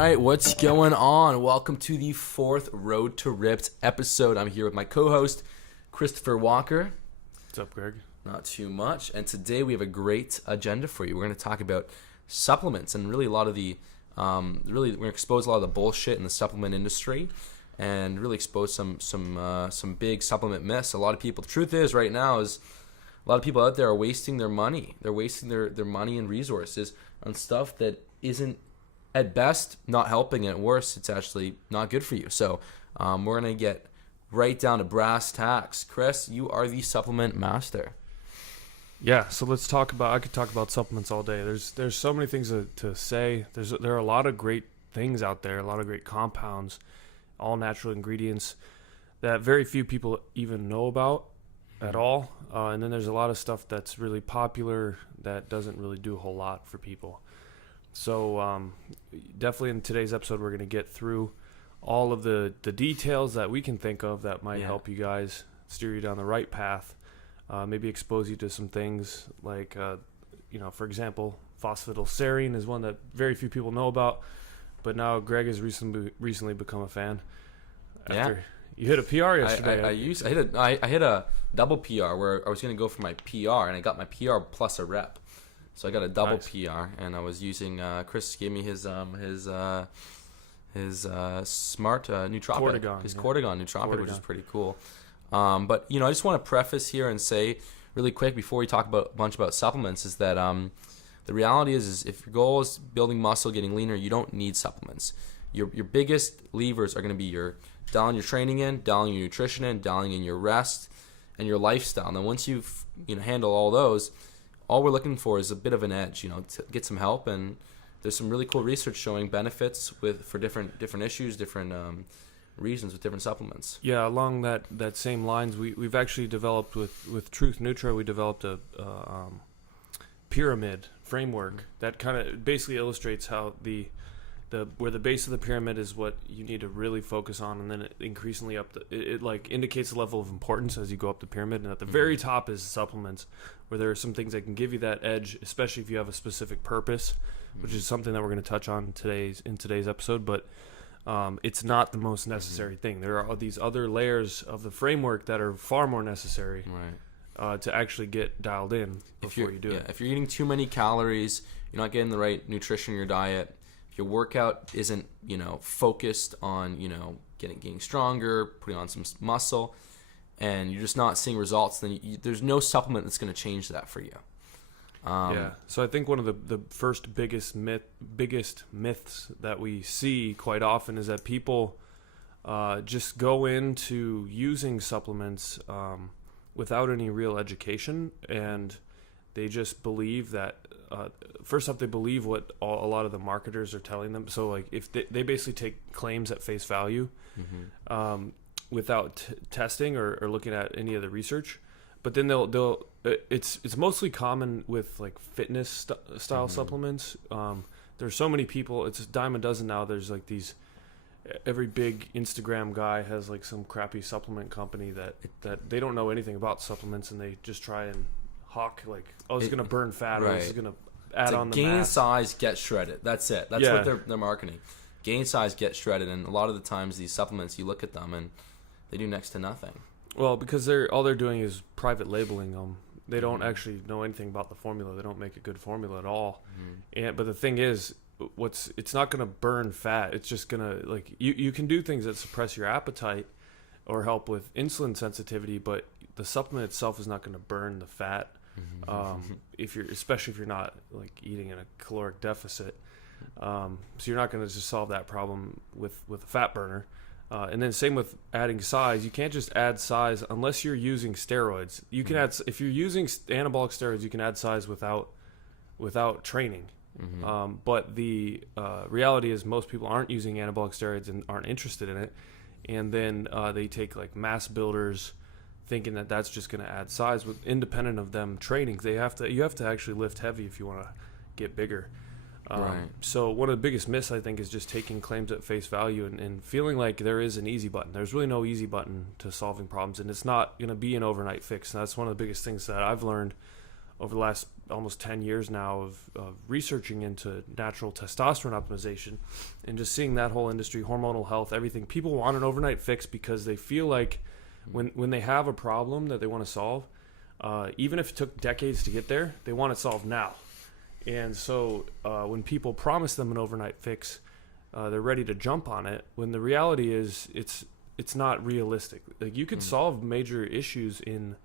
right, what's going on? Welcome to the fourth Road to Ripped episode. I'm here with my co-host, Christopher Walker. What's up, Greg? Not too much. And today we have a great agenda for you. We're going to talk about supplements and really a lot of the, we're going to expose a lot of the bullshit in the supplement industry and really expose some big supplement myths. A lot of people, the truth is right now is a lot of people out there are wasting their money. They're wasting their money and resources on stuff that isn't, at best, not helping, and at worst, it's actually not good for you. So we're going to get right down to brass tacks. Chris, you are the supplement master. Yeah, so let's talk about, I could talk about supplements all day. There's so many things to say. There are a lot of great things out there, a lot of great compounds, all natural ingredients that very few people even know about at all. And then there's a lot of stuff that's really popular that doesn't really do a whole lot for people. So definitely in today's episode, we're going to get through all of the details that we can think of that might help you guys steer you down the right path, maybe expose you to some things like, for example, phosphatidylserine is one that very few people know about, but now Greg has recently become a fan. After you hit a PR yesterday. I hit a double PR where I was going to go for my PR, and I got my PR plus a rep. So I got a double PR, and I was using. Chris gave me his smart nootropic, his Cortigon nootropic, which is pretty cool. But I just want to preface here and say really quick before we talk about a bunch about supplements is that the reality is if your goal is building muscle, getting leaner, you don't need supplements. Your biggest levers are going to be your dialing your training in, dialing your nutrition in, dialing in your rest, and your lifestyle. And then once you've handle all those, all we're looking for is a bit of an edge, to get some help. And there's some really cool research showing benefits for different issues, different reasons with different supplements. Yeah, along that same lines, we've actually developed with Truth Nutra, we developed a pyramid framework that kind of basically illustrates how where the base of the pyramid is what you need to really focus on, and then it increasingly it indicates the level of importance as you go up the pyramid, and at the very top is supplements, where there are some things that can give you that edge, especially if you have a specific purpose, which is something that we're going to touch on in today's episode. But it's not the most necessary thing. There are these other layers of the framework that are far more necessary to actually get dialed in before you do it. If you're eating too many calories, you're not getting the right nutrition in your diet, if your workout isn't focused on getting stronger, putting on some muscle, and you're just not seeing results, then there's no supplement that's going to change that for you. So I think one of the first biggest myths that we see quite often is that people just go into using supplements without any real education, and they just believe that first off, they believe what a lot of the marketers are telling them. So like if they basically take claims at face value without testing or looking at any of the research. But then it's mostly common with like fitness style supplements. There's so many people, it's a dime a dozen now. There's like every big Instagram guy has like some crappy supplement company that they don't know anything about supplements, and they just try and hawk like, it's going to burn fat, or this is going to add on the gain mass. Size, get shredded. That's it. That's what they're marketing. Gain size, get shredded. And a lot of the times these supplements, you look at them and they do next to nothing. Well, because all they're doing is private labeling them. They don't actually know anything about the formula. They don't make a good formula at all. But the thing is, it's not going to burn fat. It's just going to you can do things that suppress your appetite or help with insulin sensitivity, but the supplement itself is not going to burn the fat. Especially if you're not like eating in a caloric deficit, so you're not going to just solve that problem with a fat burner. And then same with adding size. You can't just add size unless you're using steroids. You can add, if you're using anabolic steroids, you can add size without training. But the reality is most people aren't using anabolic steroids and aren't interested in it, and then they take like mass builders, thinking that that's just going to add size, with independent of them training. You have to actually lift heavy if you want to get bigger. So one of the biggest myths, I think, is just taking claims at face value and feeling like there is an easy button. There's really no easy button to solving problems, and it's not going to be an overnight fix. And that's one of the biggest things that I've learned over the last almost 10 years now of researching into natural testosterone optimization, and just seeing that whole industry, hormonal health, everything. People want an overnight fix because they feel like when they have a problem that they want to solve, even if it took decades to get there, they want it solved now. And so when people promise them an overnight fix, they're ready to jump on it, when the reality is it's not realistic. Like, you could solve major issues in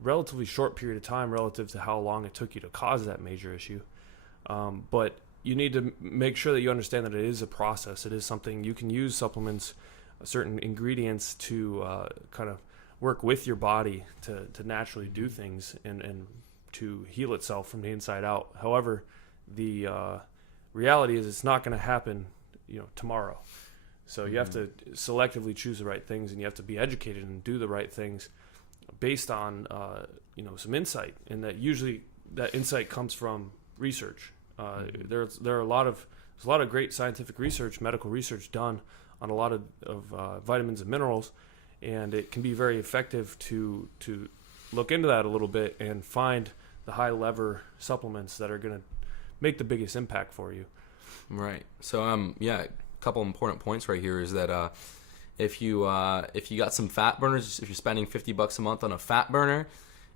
relatively short period of time relative to how long it took you to cause that major issue. But you need to make sure that you understand that it is a process. It is something you can use supplements, certain ingredients to kind of work with your body to naturally do things and to heal itself from the inside out. However, the reality is it's not going to happen, tomorrow. So you have to selectively choose the right things, and you have to be educated and do the right things based on some insight. And that usually that insight comes from research. There's a lot of great scientific research, medical research done on a lot of vitamins and minerals, and it can be very effective to look into that a little bit and find the high lever supplements that are going to make the biggest impact for you. Right. So a couple important points right here is that if you got some fat burners, if you're spending $50 a month on a fat burner,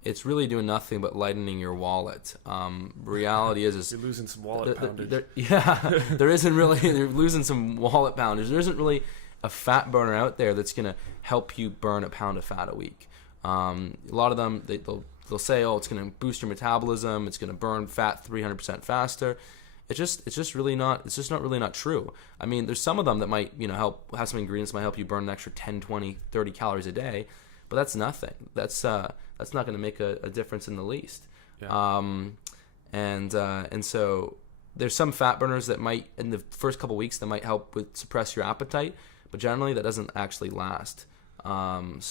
it's really doing nothing but lightening your wallet. Reality is you're losing some wallet poundage. There isn't really. You're losing some wallet poundage. There isn't really a fat burner out there that's gonna help you burn a pound of fat a week. A lot of them they'll say, oh, it's gonna boost your metabolism. It's gonna burn fat 300% faster. It's just not really true. I mean, there's some of them that might have some ingredients that might help you burn an extra 10, 20, 30 calories a day, but that's nothing. That's not going to make a difference in the least. Yeah. And so there's some fat burners that might, in the first couple weeks, that might help with suppress your appetite, but generally that doesn't actually last. And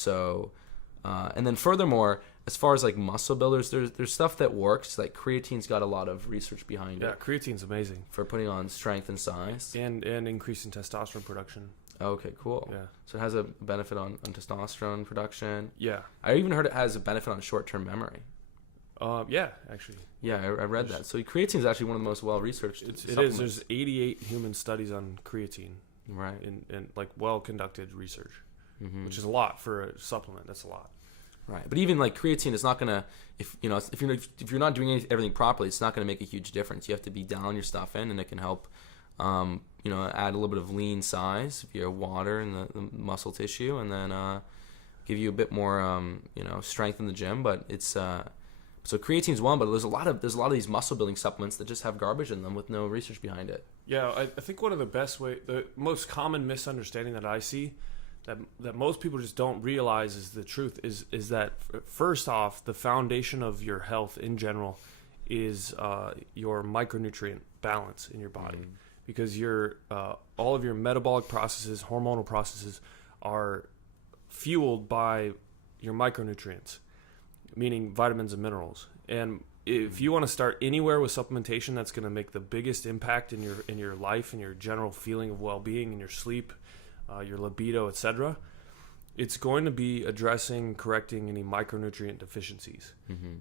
then furthermore, as far as like muscle builders, there's stuff that works. Like creatine's got a lot of research behind it. Yeah, creatine's amazing for putting on strength and size and increasing testosterone production. Okay, cool. Yeah. So it has a benefit on testosterone production. Yeah. I even heard it has a benefit on short-term memory. Yeah, actually. Yeah, I read that. So creatine is actually one of the most well-researched supplements. There's 88 human studies on creatine. Right. And like well-conducted research, which is a lot for a supplement. That's a lot. Right, but even like creatine is not gonna if you're not doing everything properly, it's not gonna make a huge difference. You have to be dialing your stuff in, and it can help, add a little bit of lean size if you have water in the muscle tissue, and then give you a bit more strength in the gym. But it's so creatine's one, but there's a lot of these muscle building supplements that just have garbage in them with no research behind it. Yeah, I think one of the most common misunderstanding that I see, that most people just don't realize is the truth, is that first off, the foundation of your health in general is your micronutrient balance in your body, because your all of your metabolic processes, hormonal processes are fueled by your micronutrients, meaning vitamins and minerals. And if you want to start anywhere with supplementation that's going to make the biggest impact in your life and your general feeling of well-being and your sleep, your libido, etc., it's going to be correcting any micronutrient deficiencies.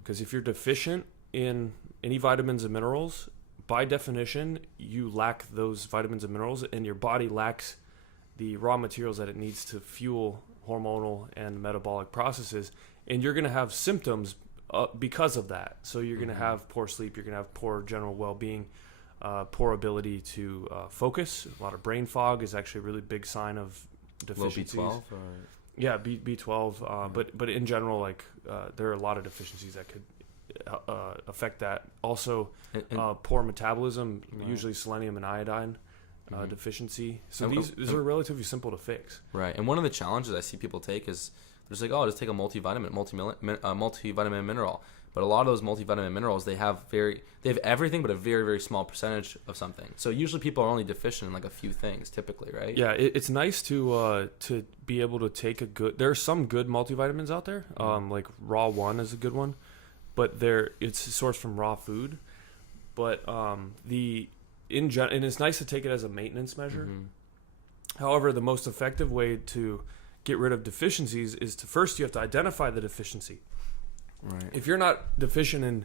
Because if you're deficient in any vitamins and minerals, by definition, you lack those vitamins and minerals, and your body lacks the raw materials that it needs to fuel hormonal and metabolic processes, and you're going to have symptoms because of that. So you're going to have poor sleep, you're going to have poor general well-being, poor ability to focus. A lot of brain fog is actually a really big sign of deficiencies. B12? Yeah, B12. But in general, like there are a lot of deficiencies that could affect that. Also, poor metabolism, usually selenium and iodine deficiency. So these are relatively simple to fix. Right. And one of the challenges I see people take is there's like, just take a multivitamin mineral. But a lot of those multivitamin minerals, they have everything, but a very, very small percentage of something. So usually people are only deficient in like a few things, typically, right? Yeah, it's nice to be able to take there are some good multivitamins out there. Like Raw One is a good one, but it's sourced from raw food. But and it's nice to take it as a maintenance measure. However, the most effective way to get rid of deficiencies is you have to identify the deficiency. Right. If you're not deficient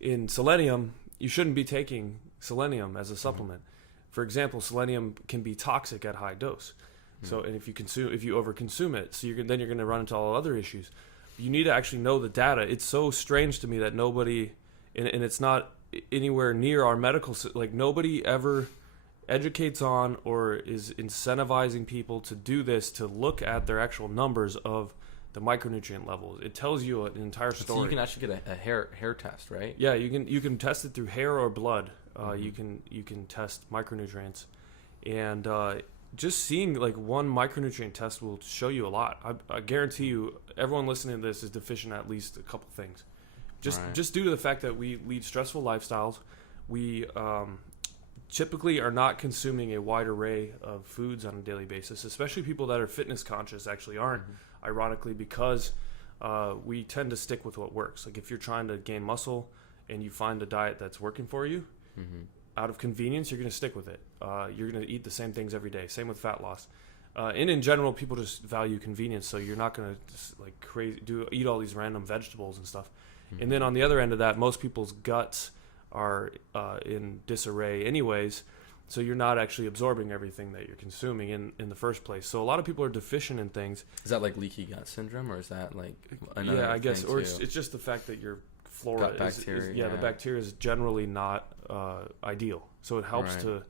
in selenium, you shouldn't be taking selenium as a supplement. For example, selenium can be toxic at high dose. So, and if you overconsume it, so then you're going to run into all other issues. You need to actually know the data. It's so strange to me that nobody, and it's not anywhere near our medical, like nobody ever educates on or is incentivizing people to do this, to look at their actual numbers of the micronutrient levels. It tells you an entire story. So you can actually get a hair test, right? Yeah, you can test it through hair or blood. You can test micronutrients, and just seeing like one micronutrient test will show you a lot. I guarantee you, everyone listening to this is deficient at least a couple things. Just due to the fact that we lead stressful lifestyles, we typically are not consuming a wide array of foods on a daily basis. Especially people that are fitness conscious actually aren't. Ironically, because we tend to stick with what works. Like if you're trying to gain muscle and you find a diet that's working for you, out of convenience, you're going to stick with it. You're going to eat the same things every day. Same with fat loss. And in general, people just value convenience, so you're not going to just like eat all these random vegetables and stuff. And then on the other end of that, most people's guts are in disarray anyways, so you're not actually absorbing everything that you're consuming in the first place. So a lot of people are deficient in things. Is that like leaky gut syndrome, or is that like another I guess, thing or too? it's just the fact that your flora gut bacteria, the bacteria is generally not ideal. So it helps to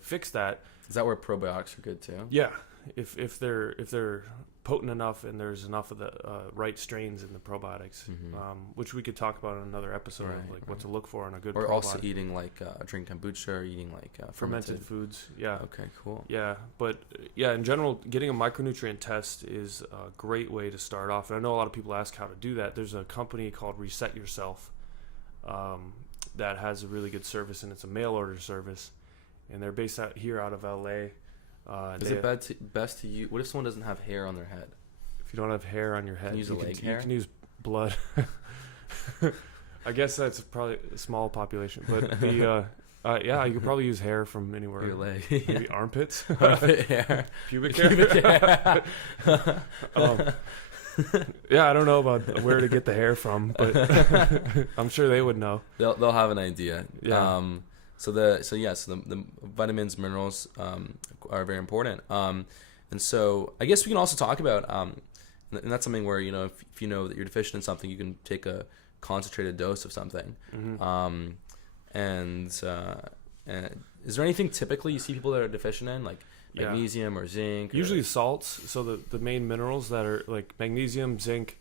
fix that. Is that where probiotics are good too? Yeah, if they're potent enough and there's enough of the right strains in the probiotics, which we could talk about in another episode of like what to look for in a good. Or probiotic. also eating like drink kombucha, or eating like fermented foods. Yeah. Okay, cool. Yeah, but in general, getting a micronutrient test is a great way to start off. And I know a lot of people ask how to do that. There's a company called Reset Yourself that has a really good service, and it's a mail order service, and they're based out of LA. Is it best to use? What if someone doesn't have hair on their head? If you don't have hair on your head, you can use blood. I guess that's probably a small population, but the you could probably use hair from anywhere. Your leg, maybe armpits, armpit hair, pubic hair. I don't know about where to get the hair from, but I'm sure they would know. They'll have an idea. Yeah. So the vitamins, minerals are very important. And so I guess we can also talk about, and that's something where, if you know that you're deficient in something, you can take a concentrated dose of something. And is there anything typically you see people that are deficient in, like magnesium or zinc? Usually salts. So the main minerals that are like magnesium, zinc,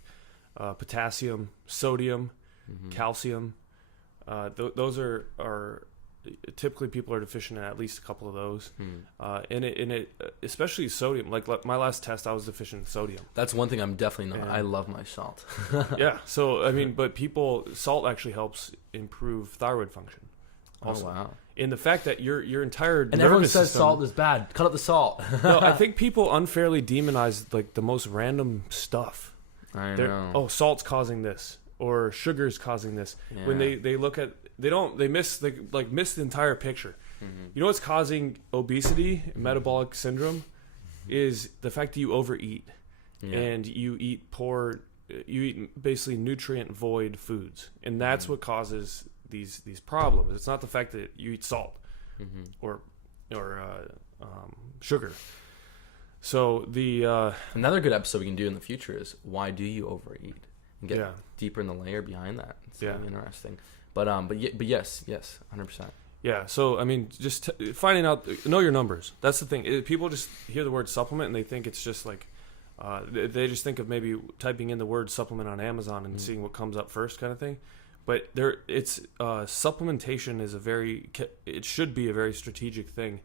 potassium, sodium, calcium. Those are typically people are deficient in at least a couple of those. And especially sodium. Like my last test, I was deficient in sodium. That's one thing I'm definitely not. I love my salt. Yeah. So I mean, but salt actually helps improve thyroid function. Also. Oh wow. In the fact that your entire and everyone says system, salt is bad. Cut out the salt. No, I think people unfairly demonize like the most random stuff. I know. Oh, salt's causing this, or sugar's causing this. Yeah. When they look at they miss the entire picture. You know what's causing obesity, metabolic syndrome, is the fact that you overeat and you eat basically nutrient void foods, and that's what causes these problems. It's not the fact that you eat salt or sugar. So another good episode we can do in the future is why do you overeat, and get deeper in the layer behind that. It's really interesting. But yes, 100%. Yeah. So I mean, just finding out, know your numbers. That's the thing. People just hear the word supplement and they think it's just like they just think of maybe typing in the word supplement on Amazon and seeing what comes up first, kind of thing. But supplementation is it should be a very strategic thing.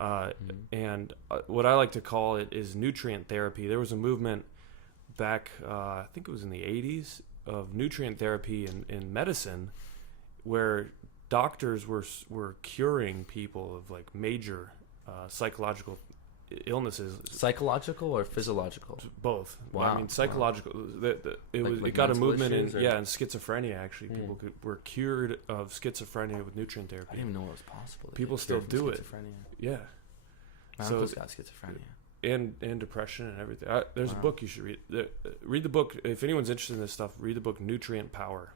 And what I like to call it is nutrient therapy. There was a movement back, I think it was in the 80s, of nutrient therapy in medicine, where doctors were curing people of like major psychological illnesses. Psychological or physiological? Both. Wow. I mean, psychological. It got a movement in schizophrenia. Actually, people were cured of schizophrenia with nutrient therapy. I didn't even know it was possible. People still do it. Yeah. My uncle's got schizophrenia. And depression and everything. There's a book you should read. Read the book if anyone's interested in this stuff. Read the book Nutrient Power.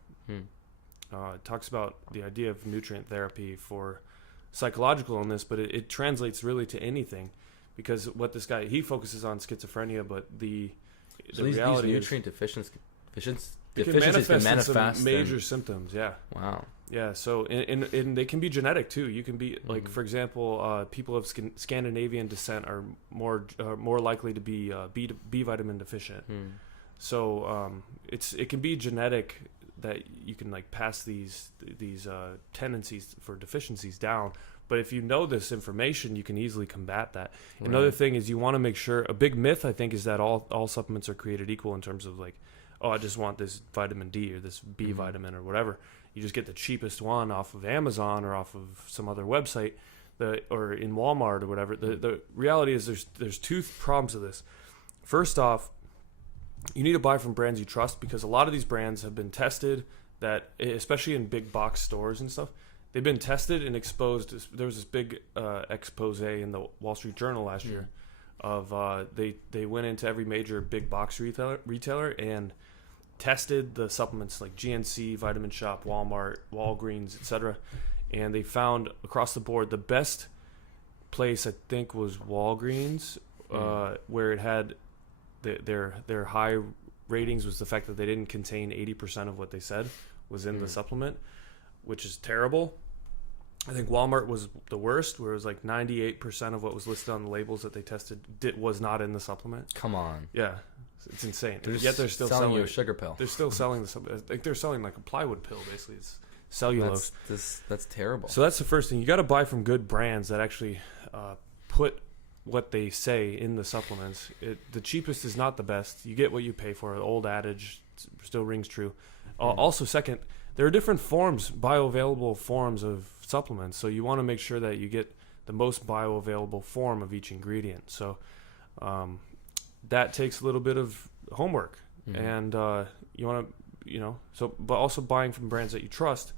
It talks about the idea of nutrient therapy for psychological illness, but it translates really to anything, because what this guy, he focuses on schizophrenia, but the reality these nutrient deficiencies can manifest some major symptoms. Yeah. Wow. Yeah. So and they can be genetic too. You can be like, for example, people of Scandinavian descent are more likely to be B vitamin deficient. So it can be genetic, that you can like pass these tendencies for deficiencies down. But if you know this information, you can easily combat that. Right. Another thing is, you want to make sure, a big myth I think is that all supplements are created equal in terms of like, oh, I just want this vitamin D or this B vitamin or whatever. You just get the cheapest one off of Amazon or off of some other website, or in Walmart or whatever. The reality is there's two problems with this. First off, you need to buy from brands you trust, because a lot of these brands have been tested, that especially in big box stores and stuff, they've been tested and exposed. There was this big expose in the Wall Street Journal last year of they went into every major big box retailer and tested the supplements like GNC, Vitamin Shoppe, Walmart, Walgreens, etc. And they found across the board, the best place I think was Walgreens, where it had their high ratings was the fact that they didn't contain 80% of what they said was in the supplement, which is terrible. I think Walmart was the worst, where it was like 98% of what was listed on the labels that they tested was not in the supplement. Come on. Yeah. It's insane. Yet they're still selling you a sugar pill. They're still selling this. Like they're selling like a plywood pill, basically. It's cellulose. That's terrible. So that's the first thing. You got to buy from good brands that actually put what they say in the supplements. The cheapest is not the best. You get what you pay for. The old adage still rings true. Also, second, there are different forms, bioavailable forms of supplements. So you want to make sure that you get the most bioavailable form of each ingredient. So that takes a little bit of homework, and you want to, but also buying from brands that you trust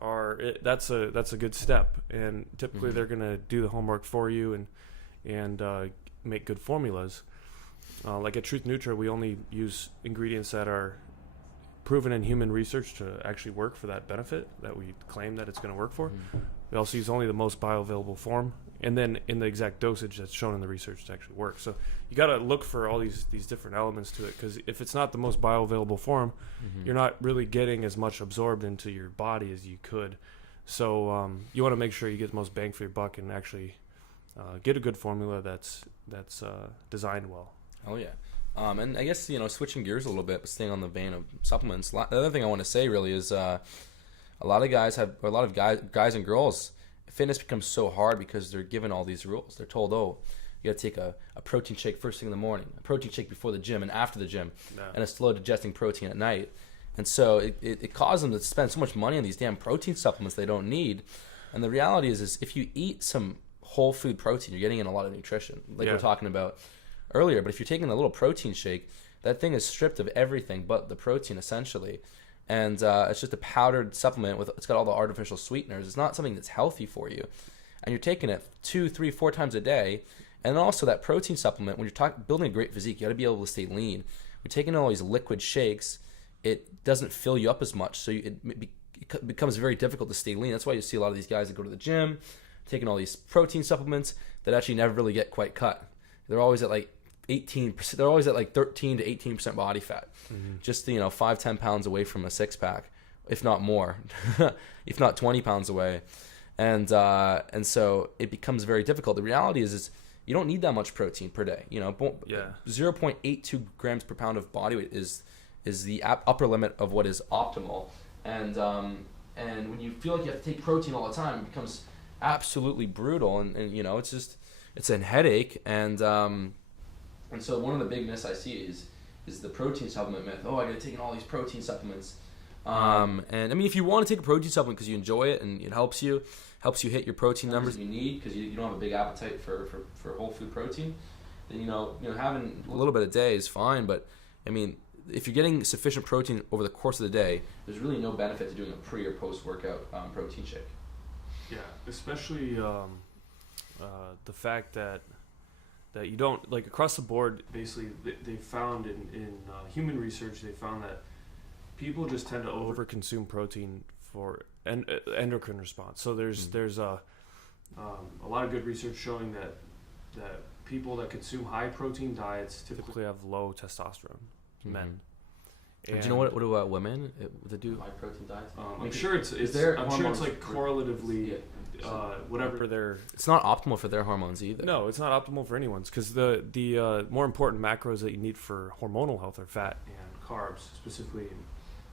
that's a good step. And typically they're going to do the homework for you and make good formulas. Like at Truth Nutra, we only use ingredients that are proven in human research to actually work for that benefit that we claim that it's going to work for. We also use only the most bioavailable form, and then in the exact dosage that's shown in the research to actually work. So you got to look for all these different elements to it, because if it's not the most bioavailable form, you're not really getting as much absorbed into your body as you could. So you want to make sure you get the most bang for your buck and actually get a good formula that's designed well. Oh yeah. And I guess, switching gears a little bit, but staying on the vein of supplements, the other thing I want to say really is a lot of guys and girls, fitness becomes so hard because they're given all these rules. They're told, oh, you got to take a protein shake first thing in the morning, a protein shake before the gym and after the gym, and a slow digesting protein at night. And so it causes them to spend so much money on these damn protein supplements they don't need. And the reality is if you eat some whole food protein, you're getting in a lot of nutrition, like we're talking about earlier. But if you're taking a little protein shake, that thing is stripped of everything but the protein essentially, and it's just a powdered supplement it's got all the artificial sweeteners. It's not something that's healthy for you, and you're taking it 2, 3, 4 times a day. And also that protein supplement, when you're building a great physique, you got to be able to stay lean. You're taking all these liquid shakes, it doesn't fill you up as much, so it becomes very difficult to stay lean. That's why you see a lot of these guys that go to the gym taking all these protein supplements that actually never really get quite cut. They're always at like 18%. They're always at like 13 to 18% body fat, just 5-10 pounds away from a six pack, if not more, if not 20 pounds away, and so it becomes very difficult. The reality is you don't need that much protein per day. 0.82 grams per pound of body weight is the upper limit of what is optimal, and when you feel like you have to take protein all the time, it becomes absolutely brutal, and it's a headache, and so one of the big myths I see is the protein supplement myth. Oh, I gotta take in all these protein supplements. And I mean, if you want to take a protein supplement because you enjoy it and it helps you hit your protein numbers you need because you don't have a big appetite for whole food protein, then having a little bit a day is fine. But I mean, if you're getting sufficient protein over the course of the day, there's really no benefit to doing a pre or post workout protein shake. Yeah, especially the fact that you don't, like, across the board, basically they found in human research, they found that people just tend to overconsume protein endocrine response. So there's a lot of good research showing that people that consume high protein diets typically have low testosterone. Men. And do you know what about women that do high protein diets? I'm sure it's like correlatively whatever their. It's not optimal for their hormones either. No, it's not optimal for anyone's, because the more important macros that you need for hormonal health are fat and carbs, specifically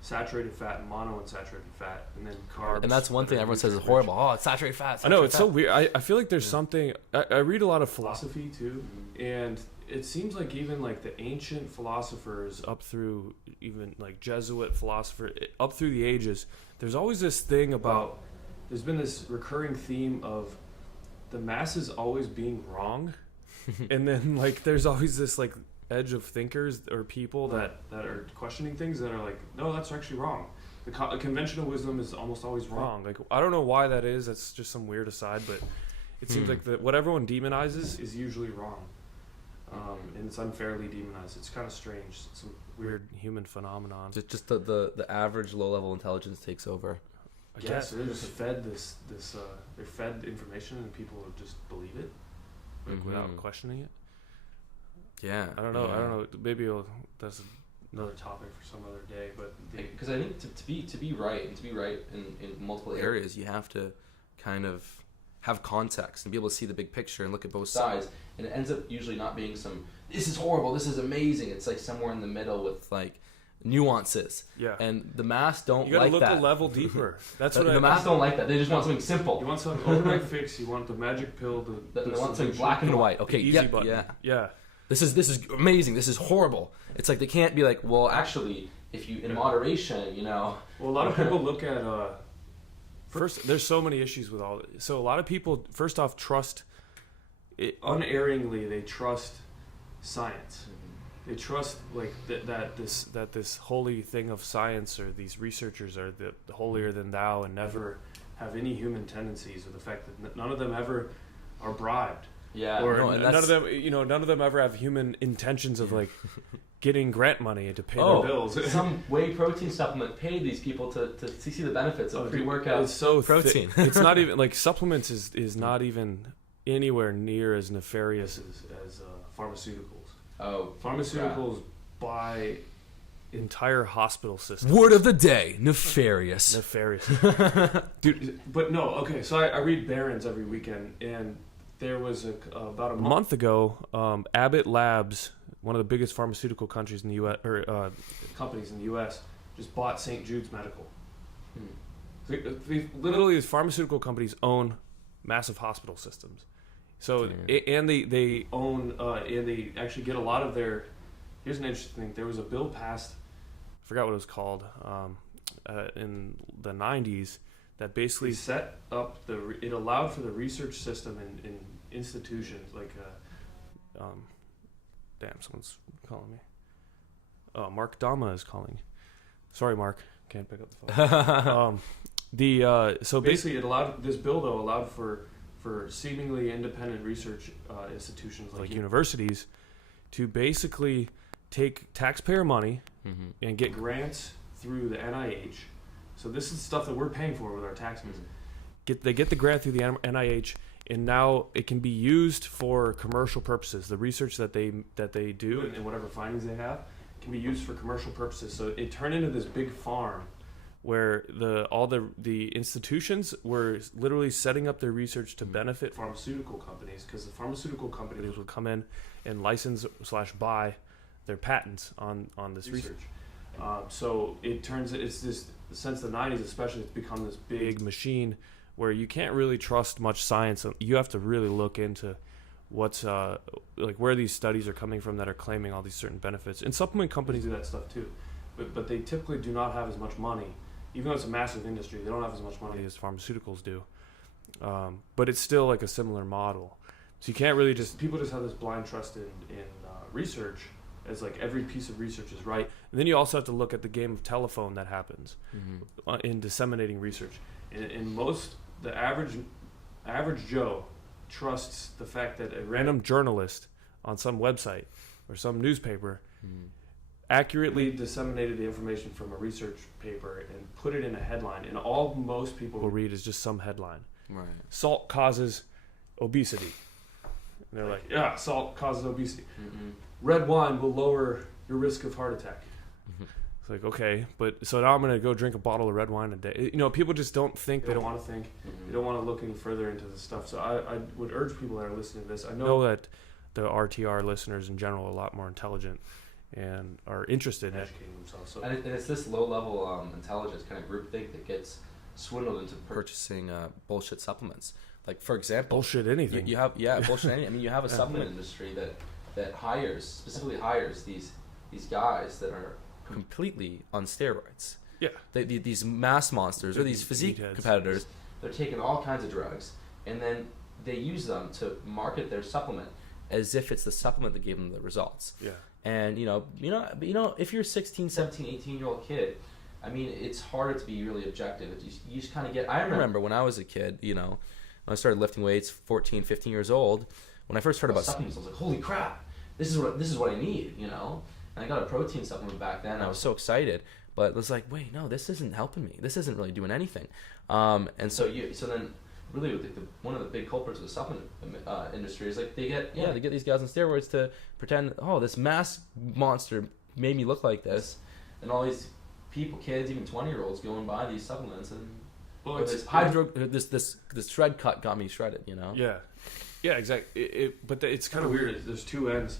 saturated fat and monounsaturated fat, and then carbs. And that's one thing everyone says is horrible. Oh, it's saturated fat. I know, it's so weird. I feel like there's something. I read a lot of philosophy too, and it seems like even like the ancient philosophers up through even like Jesuit philosopher up through the ages, there's always this thing about, there's been this recurring theme of the masses always being wrong. And then like there's always this like edge of thinkers or people that are questioning things that are like, no, that's actually wrong. The conventional wisdom is almost always wrong. Like, I don't know why that is. That's just some weird aside, but it seems like what everyone demonizes is usually wrong. And it's unfairly demonized. It's kind of strange. It's some weird human phenomenon. Just the average low-level intelligence takes over. I guess they're just fed this they're fed information and people just believe it, like, without questioning it. Yeah. I don't know. Maybe that's another topic for some other day. But because I think to be right in multiple areas, you have to kind of have context and be able to see the big picture and look at both sides. And it ends up usually not being this is horrible, this is amazing. It's like somewhere in the middle with like nuances. Yeah. And the mass don't like that. You gotta look a level deeper. That's what the mass don't like that. They just want something simple. You want something overnight fix. You want the magic pill. They want something black and white. Okay. Easy button. Yeah. This is amazing. This is horrible. It's like they can't be like, well, actually, if you in moderation, Well, a lot of people look at. First, there's so many issues with all this. So a lot of people, first off, trust it unerringly. They trust science. They trust like that this holy thing of science, or these researchers are the holier than thou and never have any human tendencies, or the fact that none of them ever are bribed. Yeah, or none of them ever have human intentions of like getting grant money to pay their bills. Some whey protein supplement paid these people to see the benefits of pre-workout. It's so protein. It's not even like supplements is not even anywhere near as nefarious as pharmaceuticals. Oh, pharmaceuticals buy entire hospital systems. Word of the day: nefarious. Nefarious, dude. But no, okay. So I read Barron's every weekend, and there was about a month ago, Abbott Labs, one of the biggest pharmaceutical countries in the U.S. or companies in the U.S., just bought St. Jude's Medical. Literally, these pharmaceutical companies own massive hospital systems. So and they own and they actually get a lot of their. Here's an interesting thing. There was a bill passed. I forgot what it was called in the 90s. That basically set up it allowed for the research system in institutions like damn, someone's calling me. Oh, Mark Dama is calling. Sorry, Mark, can't pick up the phone. So basically this bill though allowed for seemingly independent research institutions like universities to basically take taxpayer money and get grants through the NIH. So this is stuff that we're paying for with our taxes. They get the grant through the NIH, and now it can be used for commercial purposes. The research that they do and whatever findings they have can be used for commercial purposes. So it turned into this big farm where all the institutions were literally setting up their research to benefit pharmaceutical companies, because the pharmaceutical companies would come in and license / buy their patents on this research. So it's this, since the 90s especially, it's become this big machine where you can't really trust much science. You have to really look into what's like where these studies are coming from that are claiming all these certain benefits. And supplement companies do that stuff too, but they typically do not have as much money. Even though it's a massive industry, they don't have as much money as pharmaceuticals do. But it's still like a similar model. So you can't really people just have this blind trust in research, as like every piece of research is right. And then you also have to look at the game of telephone that happens in disseminating research. And the average Joe trusts the fact that a random journalist on some website or some newspaper accurately disseminated the information from a research paper and put it in a headline, and all most people will read is just some headline. Right. Salt causes obesity. And they're like, yeah, salt causes obesity. Mm-hmm. Red wine will lower your risk of heart attack. Mm-hmm. It's like, okay, but so now I'm going to go drink a bottle of red wine a day. You know, people just don't think. They don't want to think. Mm-hmm. They don't want to look any further into this stuff. So I would urge people that are listening to this. I know that the RTR listeners in general are a lot more intelligent and are interested in educating themselves. So. And it's this low-level intelligence kind of groupthink that gets swindled into purchasing bullshit supplements. Like, for example... Bullshit anything. You have bullshit anything. I mean, you have a supplement industry that specifically hires these guys that are completely on steroids. Yeah. These mass monsters or these physique competitors, they're taking all kinds of drugs, and then they use them to market their supplement as if it's the supplement that gave them the results. Yeah. And you know, if you're a 16, 17, 18-year-old kid, I mean, it's harder to be really objective. You just kind of get. I remember when I was a kid, you know, when I started lifting weights, 14, 15 years old. When I first heard about supplements, I was like, "Holy crap! This is what I need," you know. And I got a protein supplement back then. And I was so excited, but it was like, "Wait, no, this isn't helping me. This isn't really doing anything." And so then. Really, one of the big culprits of the supplement industry is like they get these guys on steroids to pretend, oh, this mass monster made me look like this, and all these kids, even 20-year-olds, go and buy these supplements, and this shred cut got me shredded, you know? Yeah, exactly. But it's kind of weird. There's two ends,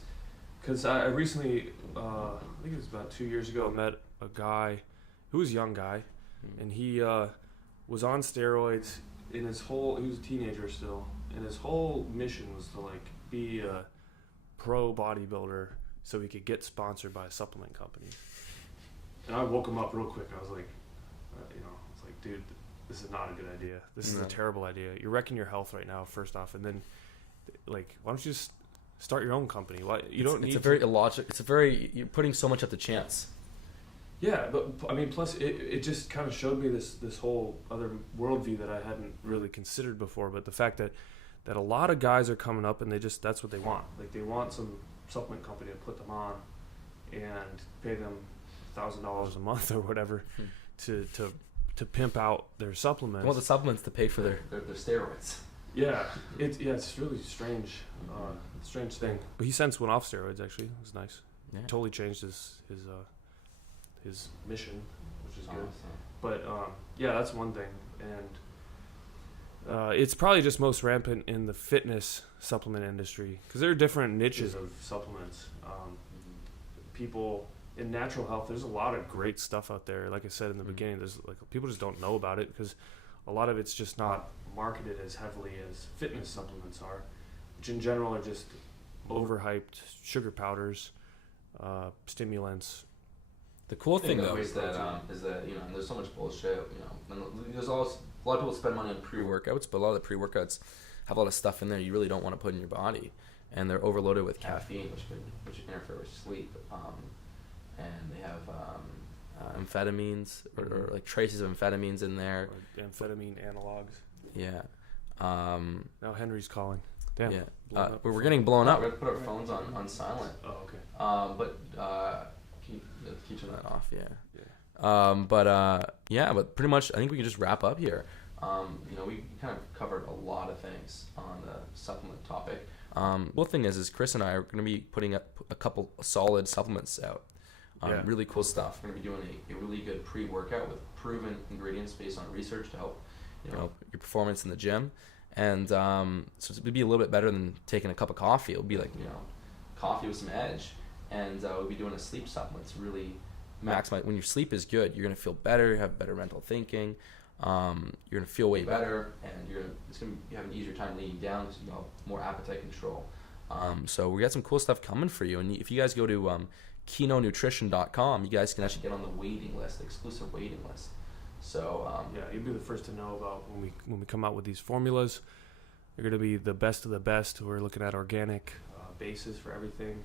because I recently, I think it was about 2 years ago, met a guy who was a young guy, and he was on steroids. He was a teenager still, and his whole mission was to like be a pro bodybuilder so he could get sponsored by a supplement company. And I woke him up real quick. I was like, it's like, dude, this is not a good idea. This is a terrible idea. You're wrecking your health right now, first off, and then like, why don't you just start your own company? Why you don't need? It's a very illogical. You're putting so much up to chance. Yeah, but I mean, plus it just kind of showed me this whole other worldview that I hadn't really considered before. But the fact that a lot of guys are coming up and that's what they want. Like they want some supplement company to put them on and pay them $1,000 a month or whatever to pimp out their supplements. They want the supplements to pay for their steroids. Yeah, it's really strange, strange thing. But he since went off steroids. Actually, it was nice. Yeah. Totally changed his mission, which is good. But that's one thing, and it's probably just most rampant in the fitness supplement industry because there are different niches of supplements. People in natural health, there's a lot of great stuff out there. Like I said in the beginning, there's like people just don't know about it because a lot of it's just not marketed as heavily as fitness supplements are, which in general are just overhyped sugar powders, stimulants. The cool thing though is that you know, there's so much bullshit, you know, and there's always a lot of people spend money on pre-workouts, but a lot of the pre-workouts have a lot of stuff in there you really don't want to put in your body, and they're overloaded with caffeine, which interfere with sleep, and they have amphetamines or like traces of amphetamines in there. Or amphetamine analogs. Yeah. Now Henry's calling. Damn. Yeah. We're getting blown up. We're gonna put our phones on silent. Oh, okay. But. Keep turning that off, yeah. But pretty much, I think we can just wrap up here. You know, we kind of covered a lot of things on the supplement topic. One thing is Chris and I are going to be putting up a couple solid supplements out. Really cool stuff. We're going to be doing a really good pre-workout with proven ingredients based on research to help, you know, your performance in the gym. And so it would be a little bit better than taking a cup of coffee. It would be like, you know, coffee with some edge. And we'll be doing a sleep supplement to really maximize. When your sleep is good, you're going to feel better, you have better mental thinking, you're going to feel way better, and you have an easier time laying down because you have more appetite control. So we got some cool stuff coming for you. And if you guys go to Micronutrient.com, you guys can actually get on the waiting list, the exclusive waiting list. So you'll be the first to know about when we come out with these formulas. They're going to be the best of the best. We're looking at organic bases for everything.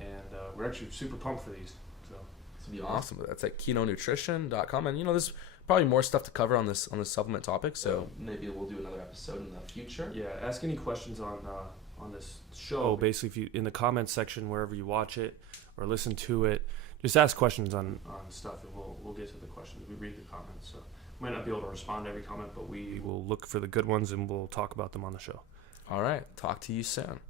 And we're actually super pumped for these. So it's gonna be awesome. That's at KinoNutrition.com, and you know, there's probably more stuff to cover on this supplement topic. So maybe we'll do another episode in the future. Yeah, ask any questions on on this show. Basically, if you in the comments section wherever you watch it or listen to it, just ask questions on stuff, and we'll get to the questions. We read the comments, so we might not be able to respond to every comment, but we will look for the good ones and we'll talk about them on the show. All right, talk to you soon.